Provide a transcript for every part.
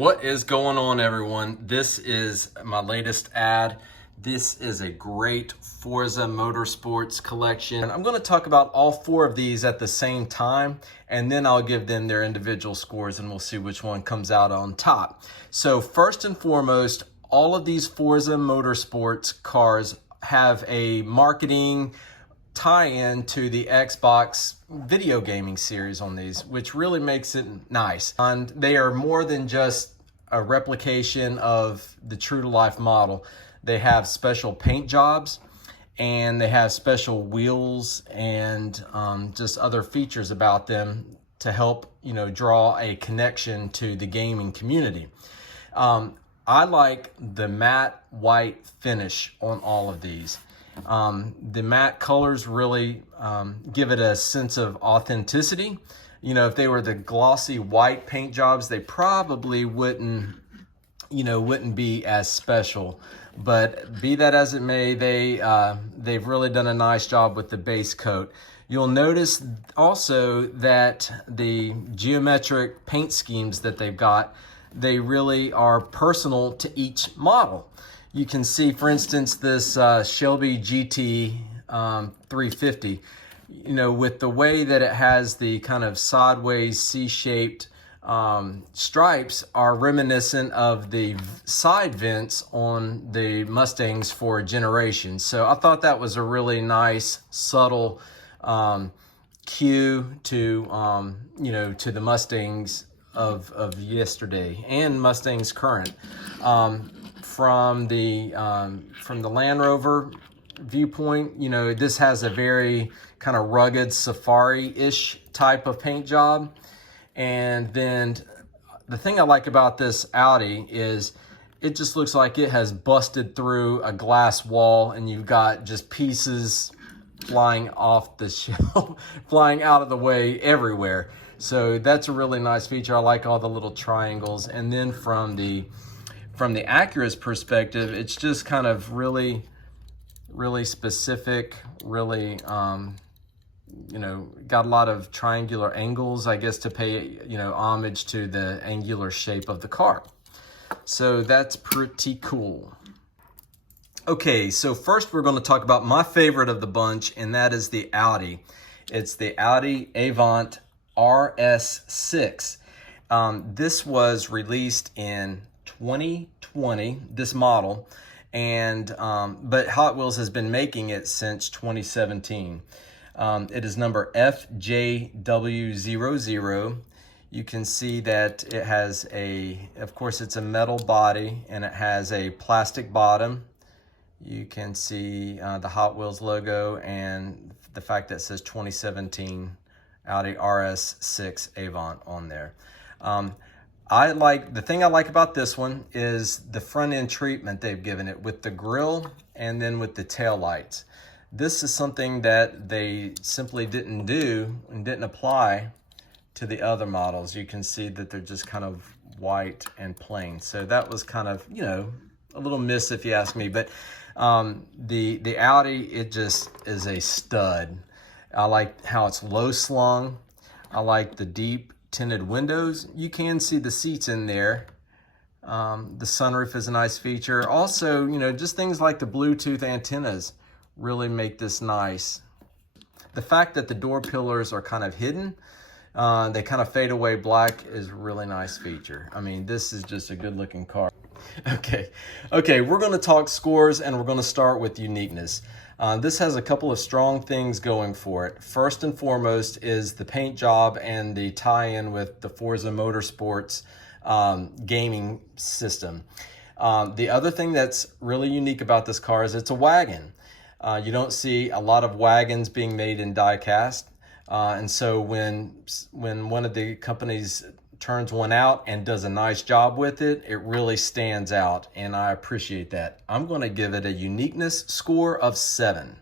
What is going on, everyone? This is my latest ad. This is a great Forza Motorsports collection. I'm going to talk about all four of these at the same time, and then I'll give them their individual scores and we'll see which one comes out on top. So first and foremost, all of these Forza Motorsports cars have a marketing tie-in to the Xbox video gaming series on these, which really makes it nice. And they are more than just a replication of the true-to-life model. They have special paint jobs, and they have special wheels and just other features about them to help, draw a connection to the gaming community. I like the matte white finish on all of these. The matte colors really give it a sense of authenticity. If they were the glossy white paint jobs, they probably wouldn't be as special. But be that as it may, they've really done a nice job with the base coat. You'll notice also that the geometric paint schemes that they've got, they really are personal to each model. You can see, for instance, this Shelby GT 350, with the way that it has the kind of sideways C-shaped stripes are reminiscent of the side vents on the Mustangs for generations. So I thought that was a really nice, subtle cue to, to the Mustangs of yesterday and Mustangs current. From the Land Rover viewpoint, this has a very kind of rugged safari-ish type of paint job. And then the thing I like about this Audi is it just looks like it has busted through a glass wall, and you've got just pieces flying off the shelf, flying out of the way everywhere. So that's a really nice feature. I like all the little triangles. And then from the Acura's perspective, it's just kind of really specific, really, got a lot of triangular angles, I guess, to pay, homage to the angular shape of the car. So that's pretty cool. Okay, so first we're going to talk about my favorite of the bunch, and that is the Audi. It's the Audi Avant RS6. This was released in 2020, this model, and but Hot Wheels has been making it since 2017. It is number FJW00. You can see that it has of course it's a metal body, and it has a plastic bottom. You can see the Hot Wheels logo and the fact that it says 2017 Audi RS6 Avant on there. The thing I like about this one is the front end treatment they've given it with the grille and then with the tail lights. This is something that they simply didn't do and didn't apply to the other models. You can see that they're just kind of white and plain. So that was kind of, a little miss if you ask me. But the Audi, it just is a stud. I like how it's low slung. I like the deep tinted windows. You can see the seats in there. The sunroof is a nice feature. Also, just things like the Bluetooth antennas really make this nice. The fact that the door pillars are kind of hidden, they kind of fade away black, is a really nice feature. I mean, this is just a good looking car. Okay, we're going to talk scores, and we're going to start with uniqueness. This has a couple of strong things going for it. First and foremost is the paint job and the tie-in with the Forza Motorsports gaming system. The other thing that's really unique about this car is it's a wagon. You don't see a lot of wagons being made in die cast. And so when one of the companies turns one out and does a nice job with it, it really stands out, and I appreciate that. I'm going to give it a uniqueness score of 7.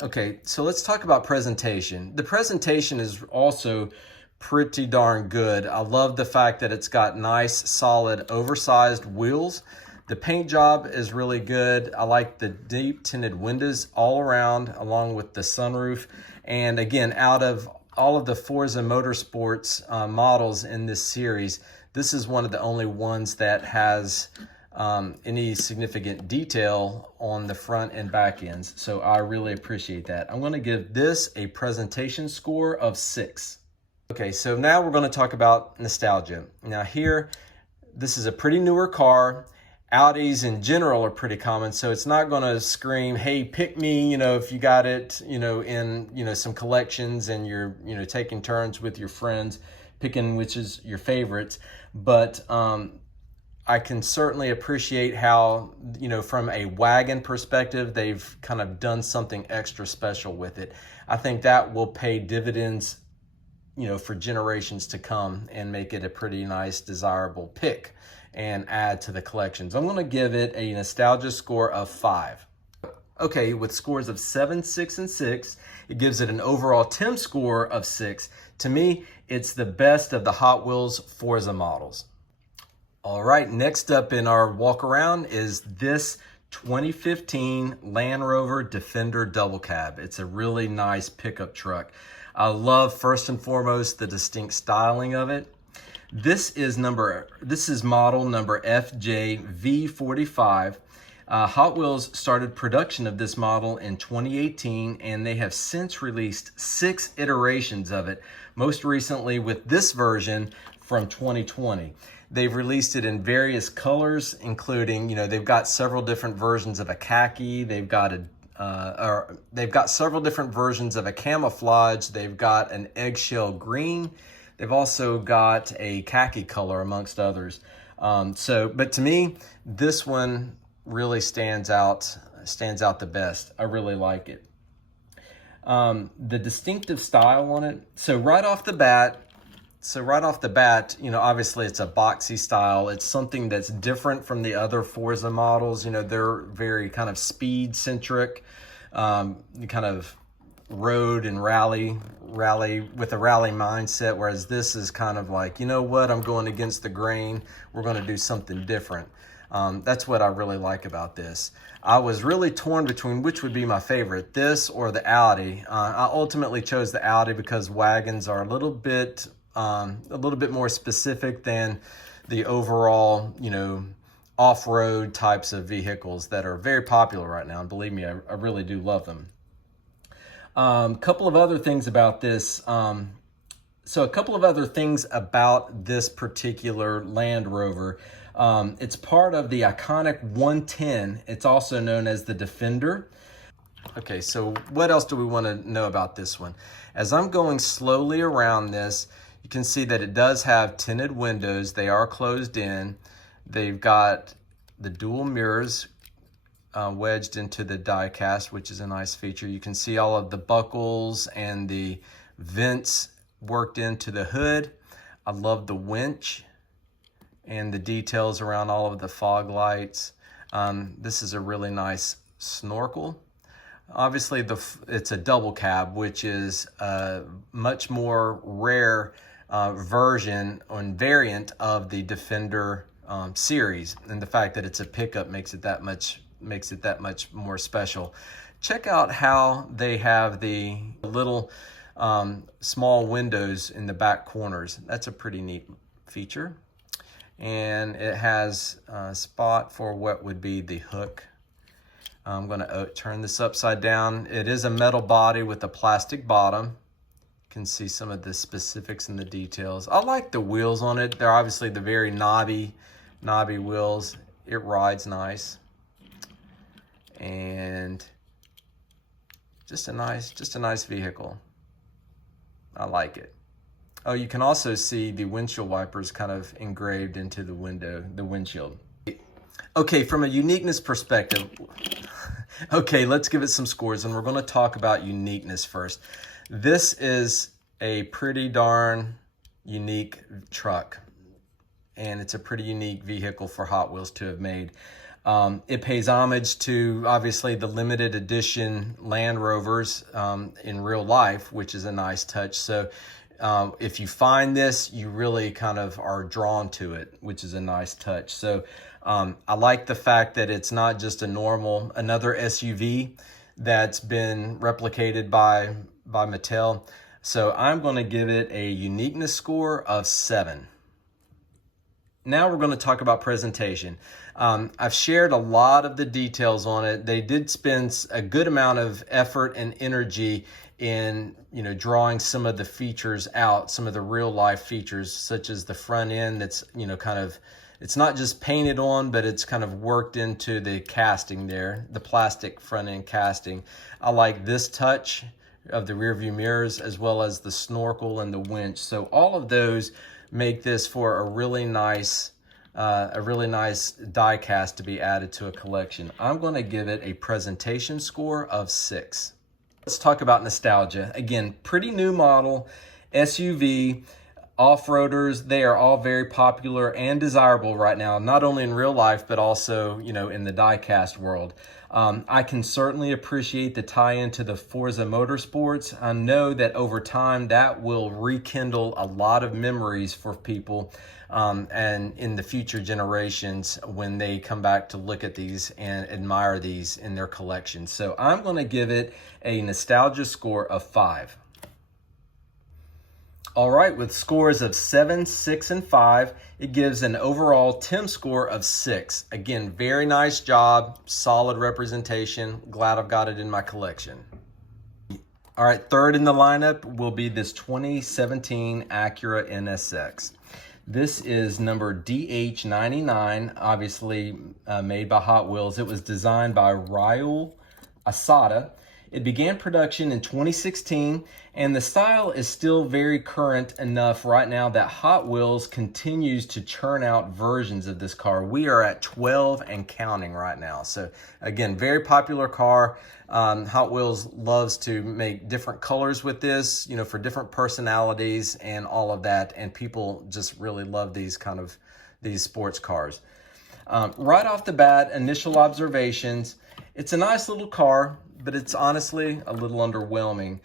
Okay, so let's talk about presentation. The presentation is also pretty darn good. I love the fact that it's got nice, solid, oversized wheels. The paint job is really good. I like the deep tinted windows all around, along with the sunroof. And again, out of all of the Forza Motorsports models in this series, This is one of the only ones that has any significant detail on the front and back ends. So I really appreciate that. I'm going to give this a presentation score of 6. Okay, so now we're going to talk about nostalgia. Now here, this is a pretty newer car. Audis in general are pretty common, so it's not going to scream, hey, pick me, if you got it, in, some collections and you're, taking turns with your friends, picking which is your favorites. But I can certainly appreciate how, from a wagon perspective, they've kind of done something extra special with it. I think that will pay dividends, for generations to come and make it a pretty nice, desirable pick and add to the collections. I'm going to give it a nostalgia score of 5. Okay, with scores of 7, 6, and 6, it gives it an overall TIMScore of 6. To me, it's the best of the Hot Wheels Forza models. All right, next up in our walk around is this 2015 Land Rover Defender Double Cab. It's a really nice pickup truck. I love, first and foremost, the distinct styling of it. This is model number FJV45. Hot Wheels started production of this model in 2018, and they have since released 6 iterations of it, most recently with this version from 2020. They've released it in various colors, including, they've got several different versions of a khaki, they've got several different versions of a camouflage, they've got an eggshell green, they've also got a khaki color amongst others. But to me, this one really stands out the best. I really like it. The distinctive style on it. So right off the bat, obviously it's a boxy style. It's something that's different from the other Forza models. They're very kind of speed centric, kind of road and rally with a rally mindset, whereas this is kind of like, I'm going against the grain. We're going to do something different. That's what I really like about this. I was really torn between which would be my favorite, this or the Audi. I ultimately chose the Audi because wagons are a little bit more specific than the overall, off-road types of vehicles that are very popular right now. And believe me, I really do love them. Couple of other things about this. So a couple of other things about this particular Land Rover. It's part of the iconic 110. It's also known as the Defender. Okay, so what else do we want to know about this one? As I'm going slowly around this, you can see that it does have tinted windows. They are closed in. They've got the dual mirrors wedged into the die cast, which is a nice feature. You can see all of the buckles and the vents worked into the hood. I love the winch and the details around all of the fog lights. This is a really nice snorkel. Obviously, it's a double cab, which is a much more rare version and variant of the Defender series, and the fact that it's a pickup makes it that much more special. Check out how they have the little small windows in the back corners. That's a pretty neat feature. And it has a spot for what would be the hook. I'm going to turn this upside down. It is a metal body with a plastic bottom. You can see some of the specifics and the details. I like the wheels on it. They're obviously the very knobby wheels. It rides nice. And just a nice vehicle. I like it. Oh, you can also see the windshield wipers kind of engraved into the windshield. Okay, from a uniqueness perspective, okay, let's give it some scores, and we're going to talk about uniqueness first. This is a pretty darn unique truck, and it's a pretty unique vehicle for Hot Wheels to have made. It pays homage to, obviously, the limited edition Land Rovers in real life, which is a nice touch. So if you find this, you really kind of are drawn to it, which is a nice touch. So I like the fact that it's not just another SUV that's been replicated by Mattel. So I'm going to give it a uniqueness score of 7. Now we're going to talk about presentation. I've shared a lot of the details on it. They did spend a good amount of effort and energy in drawing some of the features out, some of the real life features, such as the front end that's kind of, it's not just painted on, but it's kind of worked into the casting there, the plastic front end casting. I like this touch of the rear view mirrors, as well as the snorkel and the winch. So all of those make this for a really nice die cast to be added to a collection. I'm going to give it a presentation score of 6. Let's talk about nostalgia. Again, pretty new model, SUV, off-roaders, they are all very popular and desirable right now, not only in real life, but also, in the die-cast world. I can certainly appreciate the tie-in to the Forza Motorsports. I know that over time that will rekindle a lot of memories for people and in the future generations when they come back to look at these and admire these in their collection. So I'm going to give it a nostalgia score of 5. All right, with scores of 7, 6, and 5, it gives an overall TIMScore of 6. Again, very nice job, solid representation. Glad I've got it in my collection. All right, third in the lineup will be this 2017 Acura NSX. This is number DH99, obviously made by Hot Wheels. It was designed by Raul Asada. It began production in 2016, and the style is still very current enough right now that Hot Wheels continues to churn out versions of this car. We are at 12 and counting right now. So again, very popular car. Hot Wheels loves to make different colors with this, for different personalities and all of that. And people just really love these sports cars. Right off the bat, initial observations, it's a nice little car, but it's honestly a little underwhelming.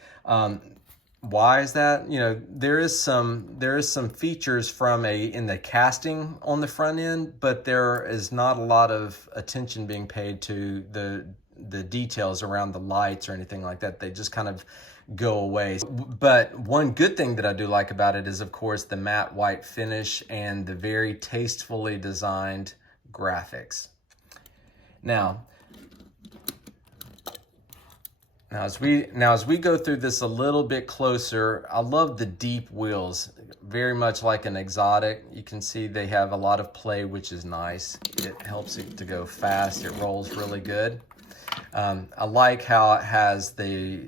Why is that? There is some features in the casting on the front end, but there is not a lot of attention being paid to the details around the lights or anything like that. They just kind of go away. But one good thing that I do like about it is, of course, the matte white finish and the very tastefully designed graphics. Now as we go through this a little bit closer, I love the deep wheels, very much like an exotic. You can see they have a lot of play, which is nice. It helps it to go fast. It rolls really good. I like how it has I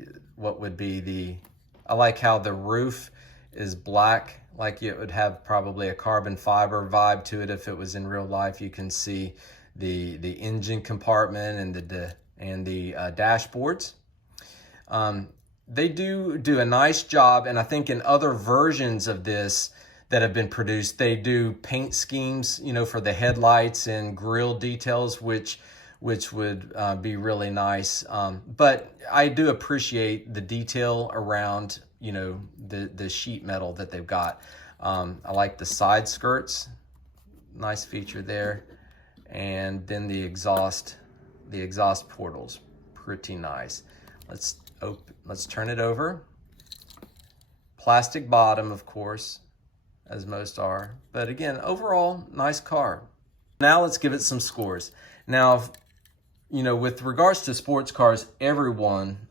like how the roof is black, like it would have probably a carbon fiber vibe to it if it was in real life. You can see the engine compartment and the dashboards. They do a nice job, and I think in other versions of this that have been produced, they do paint schemes, for the headlights and grille details, which would be really nice. But I do appreciate the detail around, the sheet metal that they've got. I like the side skirts, nice feature there, and then the exhaust portals, pretty nice. Let's turn it over. Plastic bottom, of course, as most are. But again, overall, nice car. Now let's give it some scores. Now, with regards to sports cars,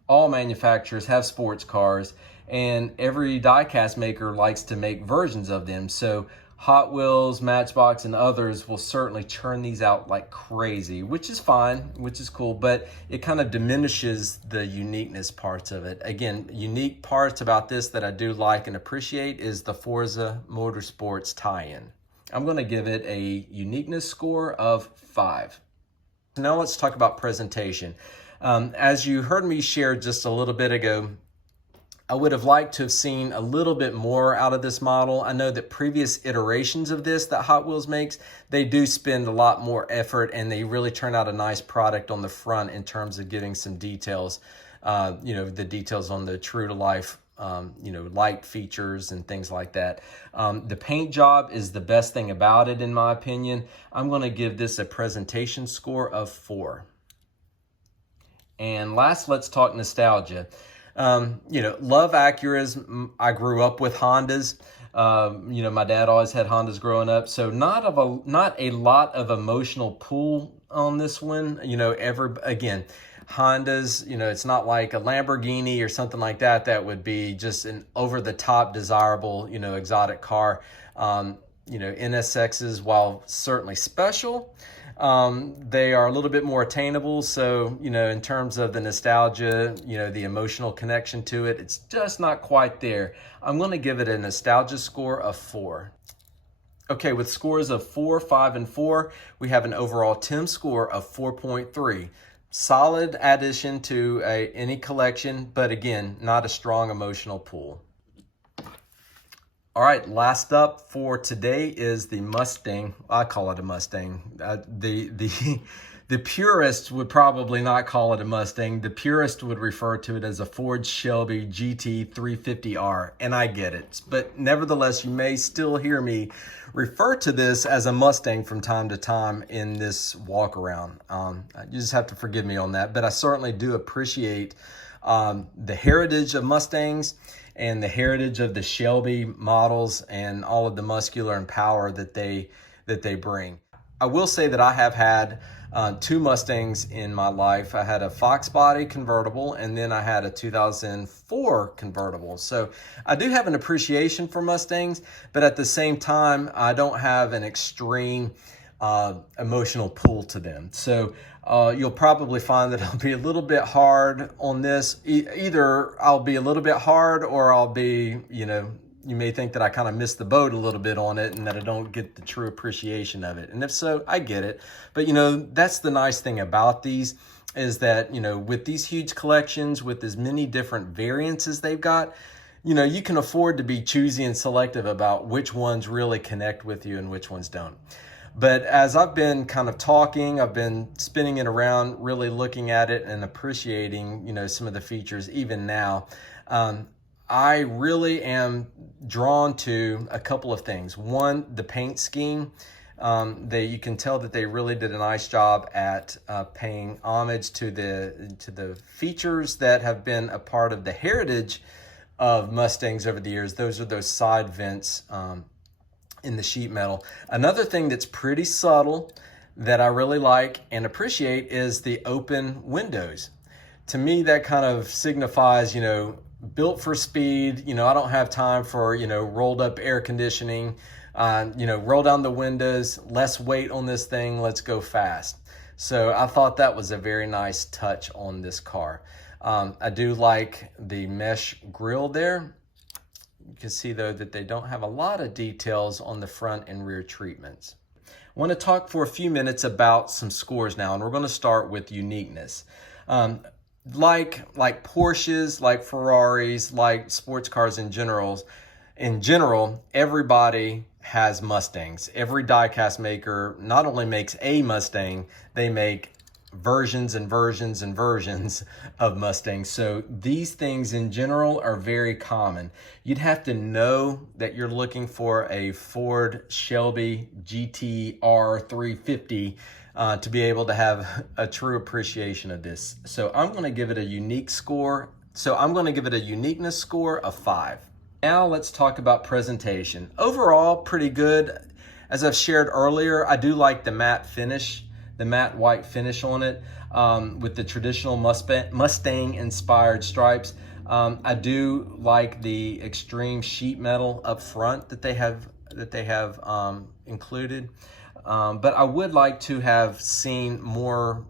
all manufacturers have sports cars, and every die-cast maker likes to make versions of them. So Hot Wheels, Matchbox, and others will certainly churn these out like crazy, which is fine, which is cool, but it kind of diminishes the uniqueness parts of it. Again, unique parts about this that I do like and appreciate is the Forza Motorsports tie-in. I'm going to give it a uniqueness score of 5. Now let's talk about presentation. As you heard me share just a little bit ago, I would have liked to have seen a little bit more out of this model. I know that previous iterations of this that Hot Wheels makes, they do spend a lot more effort, and they really turn out a nice product on the front in terms of getting some details, the details on the true to life, light features and things like that. The paint job is the best thing about it, in my opinion. I'm going to give this a presentation score of 4. And last, let's talk nostalgia. You know, love Acuras. I grew up with Hondas. You know, my dad always had Hondas growing up, so not a lot of emotional pull on this one. You know, again, Hondas, you know, it's not like a Lamborghini or something like that that would be just an over-the-top desirable, you know, exotic car. You know, NSXs, while certainly special, they are a little bit more attainable. So, you know, in terms of the nostalgia, you know, the emotional connection to it, it's just not quite there. I'm going to give it a nostalgia score of 4. Okay, with scores of 4, 5, and 4, we have an overall TIMScore of 4.3. Solid addition to any collection, but again, not a strong emotional pull. All right, last up for today is the Mustang. I call it a Mustang. The purists would probably not call it a Mustang. The purist would refer to it as a Ford Shelby GT 350R, and I get it. But nevertheless, you may still hear me refer to this as a Mustang from time to time in this walk around. You just have to forgive me on that, but I certainly do appreciate the heritage of Mustangs and the heritage of the Shelby models and all of the muscular and power that they bring. I will say that I have had 2 Mustangs in my life. I had a Fox body convertible, and then I had a 2004 convertible. So I do have an appreciation for Mustangs, but at the same time, I don't have an extreme emotional pull to them. So you'll probably find that I'll be a little bit hard on this. Either I'll be a little bit hard, or I'll be, you know, you may think that I kind of missed the boat a little bit on it and that I don't get the true appreciation of it. And if so, I get it. But, you know, that's the nice thing about these, is that, you know, with these huge collections, with as many different variants as they've got, you know, you can afford to be choosy and selective about which ones really connect with you and which ones don't. But as I've been kind of talking, I've been spinning it around, really looking at it and appreciating, you know, some of the features even now. I really am drawn to a couple of things. One, the paint scheme. You can tell that they really did a nice job at paying homage to the features that have been a part of the heritage of Mustangs over the years. Those are those side vents in the sheet metal. Another thing that's pretty subtle that I really like and appreciate is the open windows. To me, that kind of signifies, you know, built for speed. You know, I don't have time for, you know, rolled up air conditioning. You know, roll down the windows, less weight on this thing, let's go fast. So I thought that was a very nice touch on this car. I do like the mesh grille there. You can see though that they don't have a lot of details on the front and rear treatments. I want to talk for a few minutes about some scores now, and we're going to start with uniqueness. Like Porsches, like Ferraris, like sports cars in general, everybody has Mustangs. Every diecast maker not only makes a Mustang, they make versions and versions and versions of Mustangs. So these things in general are very common. You'd have to know that you're looking for a Ford Shelby GTR 350 to be able to have a true appreciation of this. So I'm going to give it a uniqueness score of 5. Now let's talk about presentation. Overall, pretty good. As I've shared earlier, I do like the matte finish, the matte white finish on it with the traditional Mustang inspired stripes. I do like the extreme sheet metal up front that they have included. But I would like to have seen more,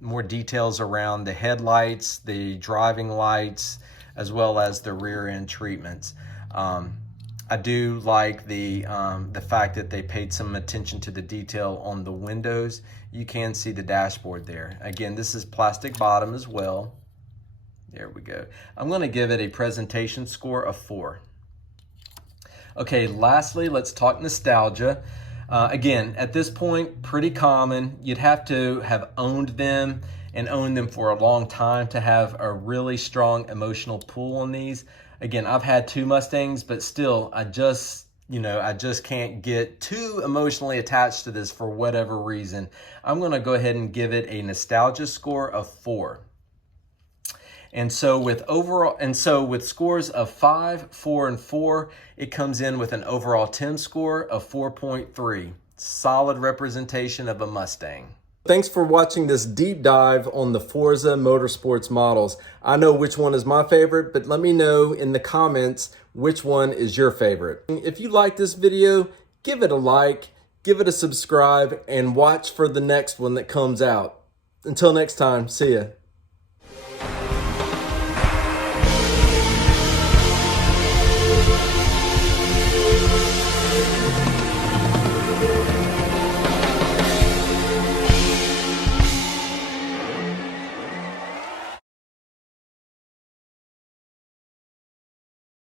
more details around the headlights, the driving lights, as well as the rear end treatments. I do like the fact that they paid some attention to the detail on the windows. You can see the dashboard there. Again, this is plastic bottom as well. There we go. I'm going to give it a presentation score of 4. Okay, lastly, let's talk nostalgia. Again, at this point, pretty common. You'd have to have owned them and owned them for a long time to have a really strong emotional pull on these. Again, I've had 2 Mustangs, but still, I just can't get too emotionally attached to this for whatever reason. I'm going to go ahead and give it a nostalgia score of 4. And so with scores of 5, 4, and 4, it comes in with an overall TIMScore of 4.3. Solid representation of a Mustang. Thanks for watching this deep dive on the Forza Motorsports models. I know which one is my favorite, but let me know in the comments which one is your favorite. If you like this video, give it a like, give it a subscribe, and watch for the next one that comes out. Until next time, see ya.